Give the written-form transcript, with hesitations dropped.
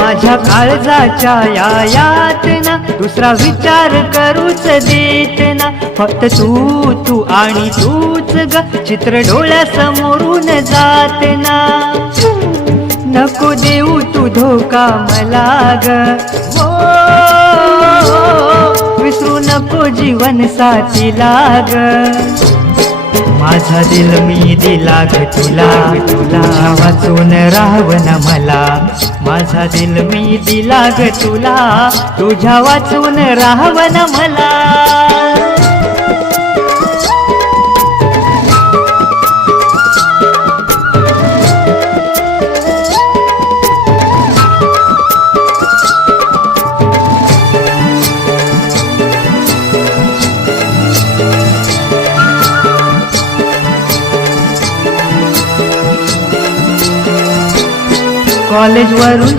माझ्या काळजाच्या या यातना दुसरा विचार करूच देत ना. फक्त तू तू आणि तूच ग, चित्र डोळ्यासमोरून जात ना. नको देऊ तू धोका मला ग, हो विसरू नको जीवन साथीला ग. माझा दिल मी दिला ग तुला, तुझ्या वाचून राहावं ना मला. माझा दिल मी दिला ग तुला, तुझ्या वाचून राहावं ना मला. कॉलेजवरून